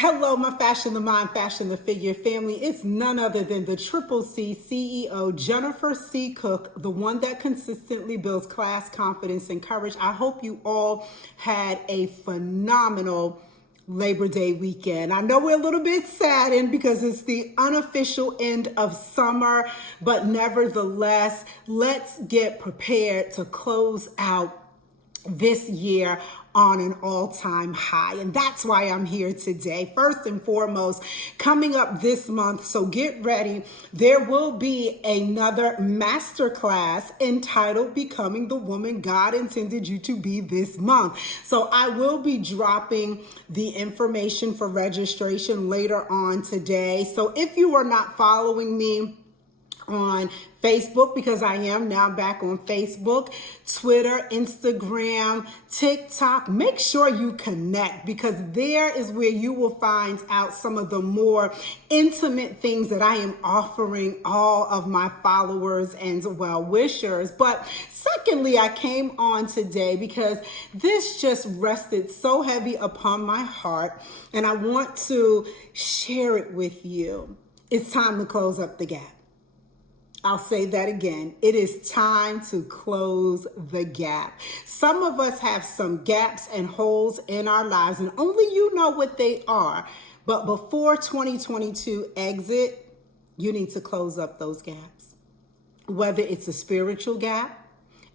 Hello, my Fashion the Mind, Fashion the Figure family. It's none other than the Triple C CEO, Jennifer C. Cook, the one that consistently builds class, confidence, and courage. I hope you all had a phenomenal Labor Day weekend. I know we're a little bit saddened because it's the unofficial end of summer, but nevertheless, let's get prepared to close out this year on an all-time high. And that's why I'm here today. First and foremost, coming up this month, so get ready, there will be another masterclass entitled Becoming the Woman God Intended You to Be this month. So I will be dropping the information for registration later on today. So if you are not following me on Facebook, because I am now back on Facebook, Twitter, Instagram, TikTok, make sure you connect, because there is where you will find out some of the more intimate things that I am offering all of my followers and well-wishers. But secondly, I came on today because this just rested so heavy upon my heart, and I want to share it with you. It's time to close up the gap. I'll say that again. It is time to close the gap. Some of us have some gaps and holes in our lives, and only you know what they are. But before 2022 exit, you need to close up those gaps. Whether it's a spiritual gap,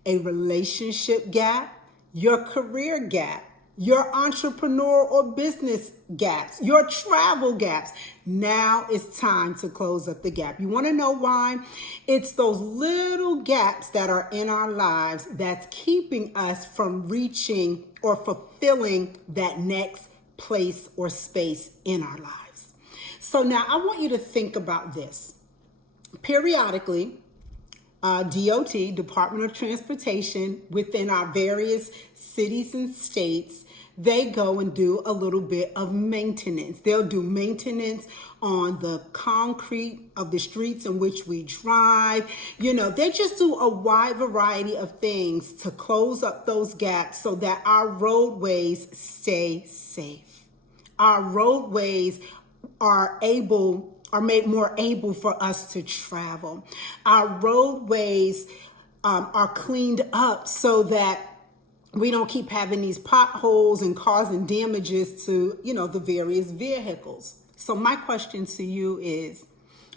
a relationship gap, your career gap, your entrepreneur or business gaps, your travel gaps. Now it's time to close up the gap. You want to know why? It's those little gaps that are in our lives that's keeping us from reaching or fulfilling that next place or space in our lives. So now I want you to think about this. Periodically, DOT, Department of Transportation, within our various cities and states, they go and do a little bit of maintenance. They'll do maintenance on the concrete of the streets in which we drive. You know, they just do a wide variety of things to close up those gaps so that our roadways stay safe. Our roadways are made more able for us to travel. Our roadways are cleaned up so that we don't keep having these potholes and causing damages to, the various vehicles. So my question to you is,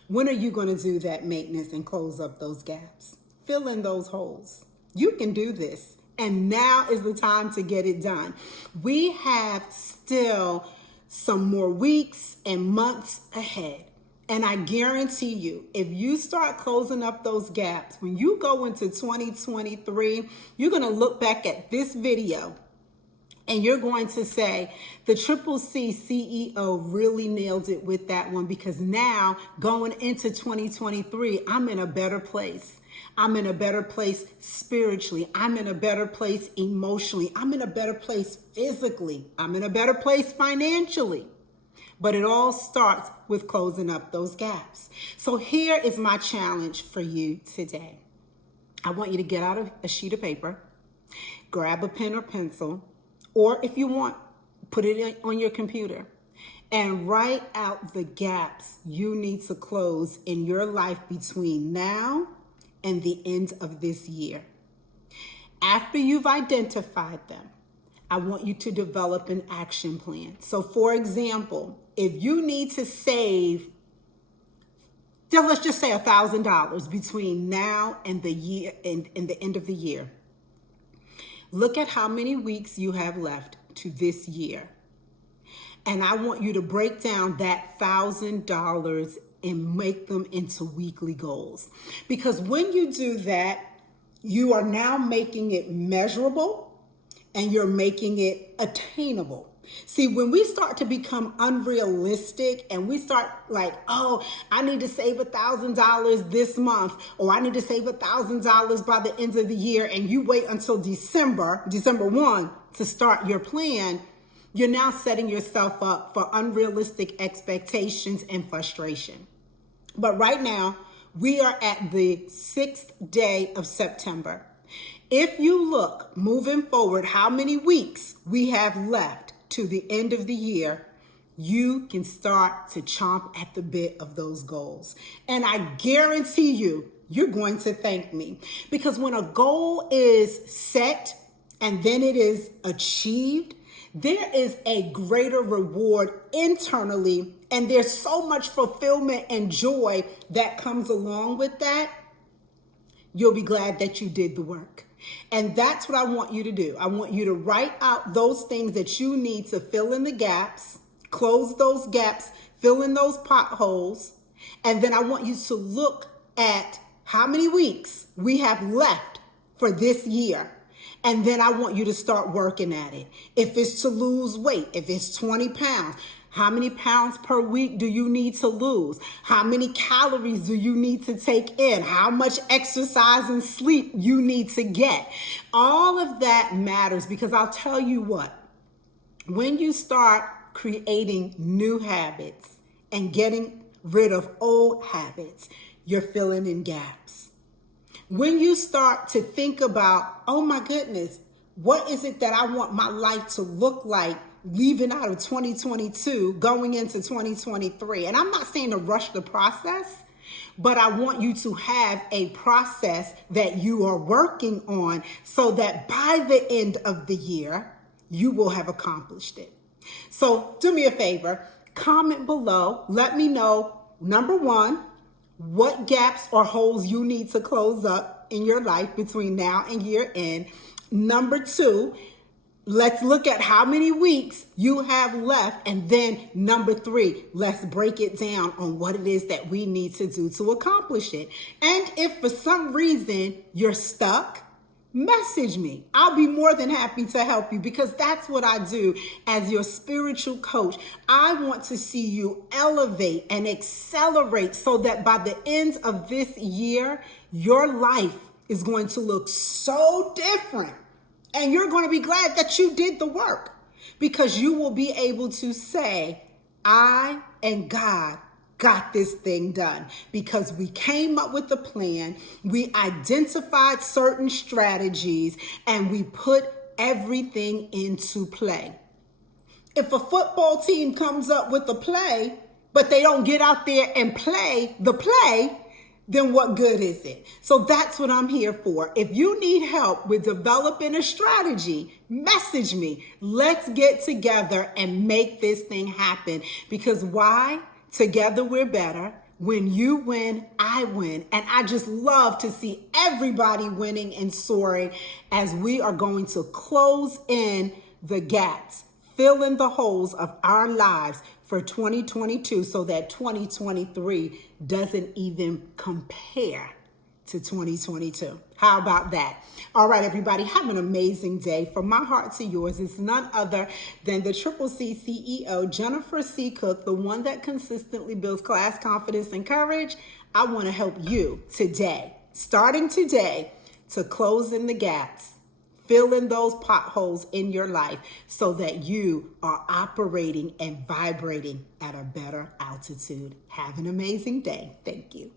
when are you going to do that maintenance and close up those gaps? Fill in those holes. You can do this. And now is the time to get it done. We have still some more weeks and months ahead. And I guarantee you, if you start closing up those gaps, when you go into 2023, you're going to look back at this video and you're going to say, the Triple C CEO really nailed it with that one, because now going into 2023, I'm in a better place. I'm in a better place spiritually. I'm in a better place emotionally. I'm in a better place physically. I'm in a better place financially. But it all starts with closing up those gaps. So here is my challenge for you today. I want you to get out a sheet of paper, grab a pen or pencil, or if you want, put it on your computer and write out the gaps you need to close in your life between now and the end of this year. After you've identified them, I want you to develop an action plan. So for example, if you need to save, let's just say $1,000 between now and the year and the end of the year. Look at how many weeks you have left to this year. And I want you to break down that $1,000 and make them into weekly goals. Because when you do that, you are now making it measurable and you're making it attainable. See, when we start to become unrealistic and we start like, oh, I need to save $1,000 this month, or I need to save $1,000 by the end of the year, and you wait until December 1 to start your plan, you're now setting yourself up for unrealistic expectations and frustration. But right now, we are at the 6th day of September. If you look moving forward, how many weeks we have left to the end of the year, you can start to chomp at the bit of those goals. And I guarantee you, you're going to thank me, because when a goal is set and then it is achieved, there is a greater reward internally, and there's so much fulfillment and joy that comes along with that. You'll be glad that you did the work. And that's what I want you to do. I want you to write out those things that you need to fill in the gaps, close those gaps, fill in those potholes. And then I want you to look at how many weeks we have left for this year. And then I want you to start working at it. If it's to lose weight, if it's 20 pounds, how many pounds per week do you need to lose? How many calories do you need to take in? How much exercise and sleep you need to get? All of that matters, because I'll tell you what, when you start creating new habits and getting rid of old habits, you're filling in gaps. When you start to think about, oh my goodness, what is it that I want my life to look like leaving out of 2022, going into 2023? And I'm not saying to rush the process, but I want you to have a process that you are working on so that by the end of the year, you will have accomplished it. So do me a favor, comment below. Let me know, number one, what gaps or holes you need to close up in your life between now and year end. Number two, let's look at how many weeks you have left. And then number three, let's break it down on what it is that we need to do to accomplish it. And if for some reason you're stuck, message me. I'll be more than happy to help you, because that's what I do as your spiritual coach. I want to see you elevate and accelerate so that by the end of this year, your life is going to look so different. And you're going to be glad that you did the work, because you will be able to say, I and God got this thing done, because we came up with a plan, we identified certain strategies, and we put everything into play. If a football team comes up with a play, but they don't get out there and play the play, then what good is it? So that's what I'm here for. If you need help with developing a strategy, message me. Let's get together and make this thing happen. Because why? Together we're better. When you win, I win. And I just love to see everybody winning and soaring as we are going to close in the gaps, fill in the holes of our lives for 2022 so that 2023 doesn't even compare to 2022. How about that? All right, everybody, have an amazing day. From my heart to yours, it's none other than the Triple C CEO, Jennifer C. Cook, the one that consistently builds class, confidence, and courage. I want to help you today, starting today, to close in the gaps, fill in those potholes in your life so that you are operating and vibrating at a better altitude. Have an amazing day. Thank you.